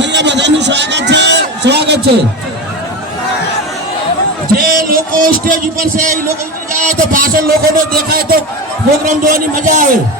સ્વાગત છે. સ્વાગત છે. જે લોકો સ્ટેજ ઉપર છે એ લોકો જાય તો પાછળ લોકોને દેખાય તો પ્રોગ્રામ જોવાની મજા આવે.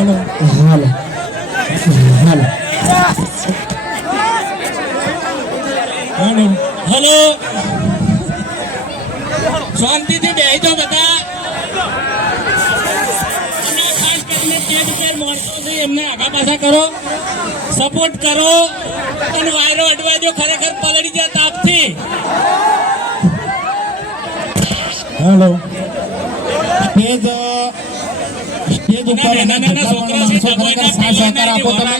હેલો શાંતિથી બેસી જાઓ બધા. અને ખાસ કરીને સ્ટેજ ઉપર માણસો છે એમને આગા પાછા કરો. સપોર્ટ કરો. અને વાયરો અડવાજો ખરેખર પલળી જાય તાપથી. હેલો ઉપર એના છે માણસો ખરેખર સાથ સહકાર આપો તમે.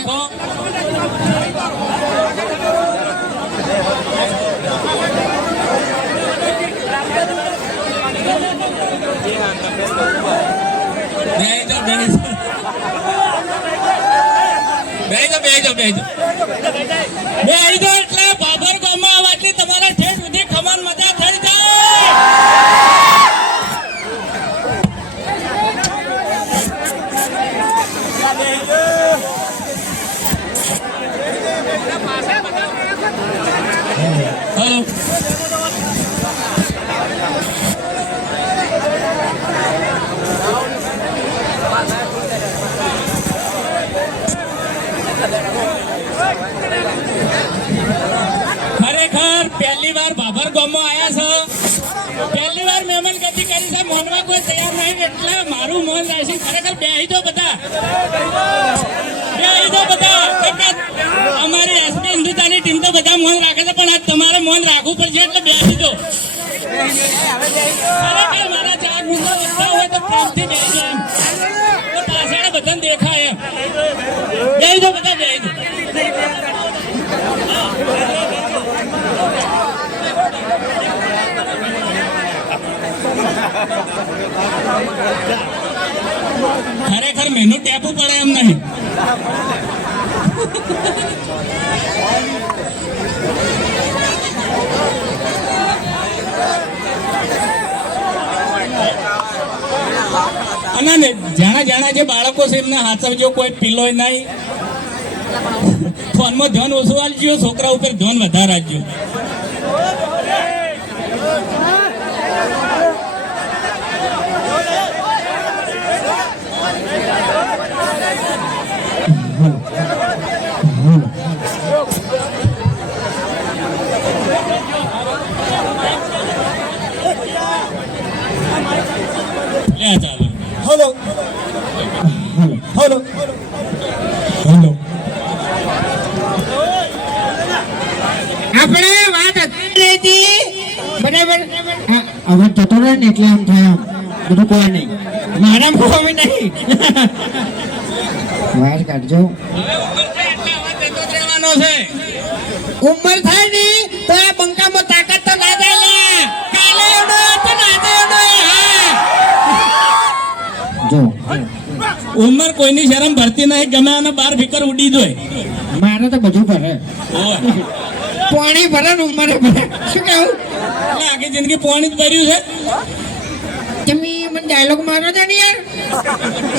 બેહી જાઓ, બેહી જાઓ. બેહી જાઓ, બેહી જાઓ, હલો ખરેખર પહેલી વાર બાબર ગામમાં આવ્યા છે. પહેલી વાર મહેમાન ગતિ કરી છે. મોનવા કોઈ તૈયાર નહીં એટલે મારું મન રહેશે ખરેખર બેહી તો બધા બેહી દો બધા કેમ કે અમારી એસપી હિન્દુસ્તાની ટીમ તો બધા મોન રાખે છે પણ આજ તમારે મોન રાખવું પડશે એટલે બેસી દો ખરેખર મારા ચાર મુદ્દા બધા હોય તો પ્રેમથી બેસી જાય એમ તો પાછળ બધાને દેખાય. બેસી દો બધા બેસી દો ખરેખર મેનુ ટેપું પડે એમ નહીં. અને ને, જાણા જાણા જે બાળકો છે એમને હાચવજો કોઈ પીલોય નહીં. ફોનમાં ધ્યાન ઓછું આપજો છોકરા ઉપર ધ્યાન વધારે આપજો આપણે વાત હતી હતી બરાબર. હવે જતો રહે ને એટલે આમ થાય બધું કોઈ નહીં. મારા કોઈ નહીં. વાત કાઢજો. ઉંમર થાય ને તો આ બંકામાં તાકાત તો ના જાય. કાલે એનો ને જો. ઉંમર કોઈની શરમ ભરતી નહીં ગમે અને બાર ફિકર ઉડી જોય. મારે તો બધું ભરે. પાણી ભરે ને ઉમરે ભરે શું કહેવું? એટલે આખી જિંદગી પાણી જ ભર્યું છે? તમે મને ડાયલોગ મારો છો ને યાર?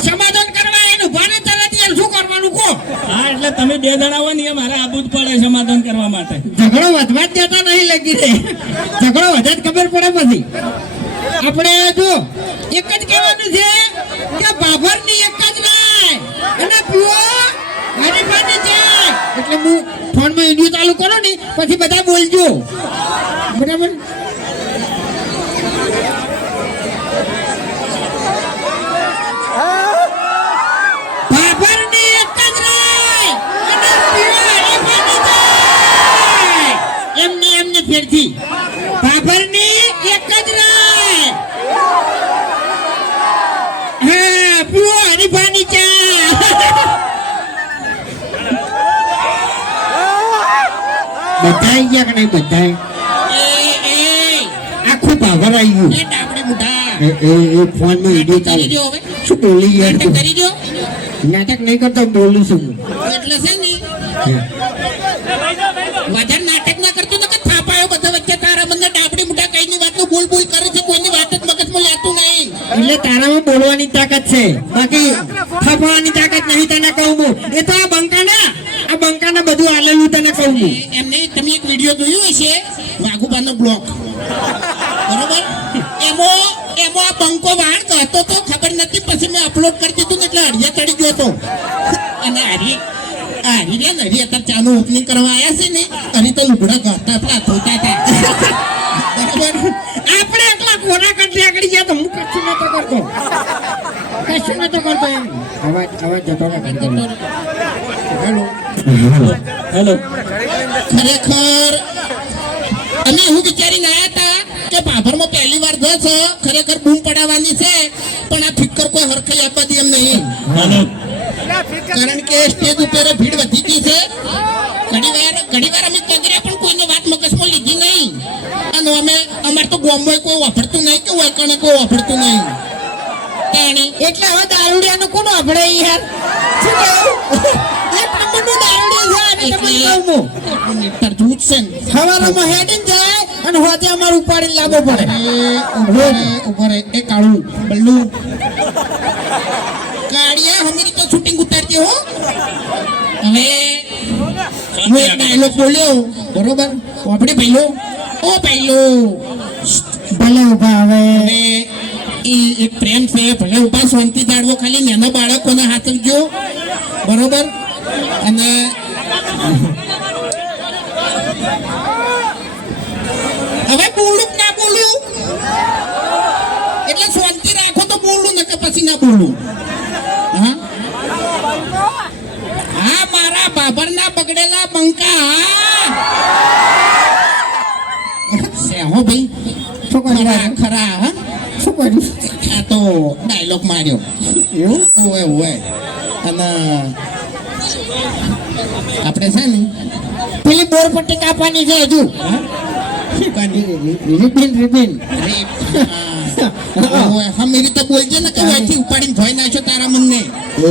સમાધાન કરવા એનું ભાને તરત યાર શું કરવાનું કહો? હા એટલે તમે બે જણા હોય ને મારે આબુ જ પડે સમાધાન કરવા માટે. ઝઘડો વધવા જ દેતા નહીં લગી રહે. ઝઘડો વધે જ ખબર પડે પછી. આપણે જો એક જ કહેવાનું છે કે બાભરની એક વીડિયો ચાલુ કરો ને, પછી બધા બોલજો. બરાબર? ફેરથી. બાબરની એક જ રાય. હા પીવો હરીફાન બધા આવી ગયા કે નહીં બધા આખું પાવર આવી ગયું. એ વીડિયો ચાલે. શું બોલી યાર નાટક કરી દો. નાટક નહીં કરતો બોલું છું. એટલે છે ને નાટક ના કરતો તો થાપાયો બધા વચ્ચે તારા બંને ડાબડી મુઠા કઈની વાતો બોલ બોલ કરે છે કોઈની વાત જ મગજમાં લેતું નહીં. એટલે તારામાં બોલવાની તાકાત છે. બાકી ફફવાની તાકાત નહીં તને કહું હું. એ તો આ બંકાના આ બંકાના બધું આલેલું તને કહું હું. એમને વીડિયો જોયો હશે વાઘુબાનો બ્લોક બરોબર એમો એમાં આ બંકો વાળ કહેતો તો ખબર નથી, પછી મેં અપલોડ કરી દીધું ને એટલે હરિયા ચડી ગયો તો અને હરી હરી રે ને હરી અત્યારે ચાનું ઓપનિંગ કરવા આવ્યા છે ને, હરી તો લુગડા ગાતા પેલા ધોતા હતા. બરોબર? આપણે એટલા કરતી આગળ ગયા તો હું કશું નતો કરતો. કશું નતો કરતો એમ? અવાજ અવાજ જતો હેલો. હેલો. ખરેખર અમે હું વિચારીને આવ્યા હતા કે ભાભરમાં પહેલી વાર જો છો ખરેખર બૂમ પડાવવાની છે પણ આ ફિક્કર કોઈ હરખાઈ આપવા દે એમ નહીં. કારણ કે સ્ટેજ ઉપર ભીડ વધી ગઈ છે. ઘણી વાર ઘણી વાર અમે કગર્યા પણ કોઈને વાત મગજમાં લીધી નહીં. અને અમે અમારે તો ગોમમાં કોઈ વાપરતું નહીં કે વાંકણે કોઈ વાપરતું નહીં. તાણે એટલે હવે દારૂડિયાનું કોણ આપણે યાર? શું કહ્યું? એ પ્રમાણનું દારૂડિયા છે અને તમને કહું હું તાર છે હવારમાં હેડીને જાય અને હોજે અમારે ઉપાડીને લાવવો પડે. ઊભો રહે, એ કાળું બલ્લુ. કાળિયા હમીરી તો શૂટિંગ ઉતારતી હો. હવે હું એક ડાયલોગ બોલ્યો. બરોબર? આપણે પહેલો ઓ પહેલો ભલે ઊભા હવે એક પ્રેમ છે, ભલે ઊભા શાંતિ જાળવો, ખાલી નાના બાળકોને હાથવજો બરોબર? અને હવે બોલું ના બોલું? એટલે શાંતિ રાખો તો બોલું ને કે પછી ના બોલું. હા? હા, મારા બાબરના બગડેલા બંકા હા સેહો ભાઈ શું કર્યું ખરા ખરા હા શું કર્યું આ તો ડાયલોગ માર્યો એવું ઓવે ઓવે અને આપણે છે ને પેલી બોર પટ્ટી કાપવાની છે હજુ? રિબિન રિબિન હમ એવી રીતે બોલજે ને કે ઉપાડીને ભોય નાખ્યો તારા મનને એ